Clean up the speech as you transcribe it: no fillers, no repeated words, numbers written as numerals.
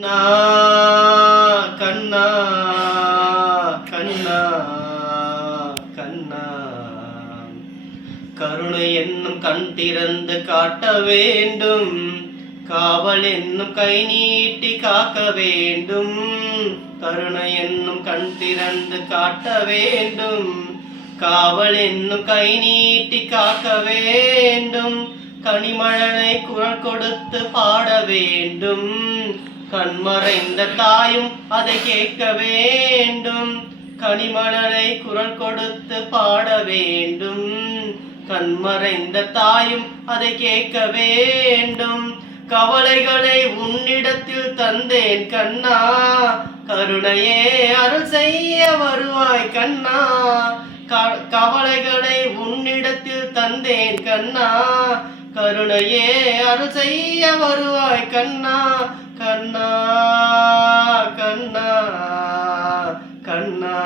கண்ணா கண்ணா கண்ணா கருணை என்னும் கண் திறந்து காட்ட வேண்டும், காவல் என்னும் கை நீட்டி காக்க வேண்டும். கருணை என்னும் கண் திறந்து காட்ட வேண்டும், காவல் என்னும் கை நீட்டி காக்க வேண்டும். கனிமழலை குரல் கொடுத்து பாட வேண்டும், கண்மறைந்த தாயும் அதை கேட்க வேண்டும். கனிமழலை குரல் கொடுத்து பாட வேண்டும், கண்மறைந்த தாயும் அதை கேட்க வேண்டும். கவலைகளை உன்னிடத்தில் தந்தேன் கண்ணா, கருணையே அருள் செய்ய வருவாய் கண்ணா. கவலைகளை உன்னிடத்தில் தந்தேன் கண்ணா, கருணையே அருள் செய்ய வருவாய் கண்ணா. கண்ணா கண்ணா கண்ணா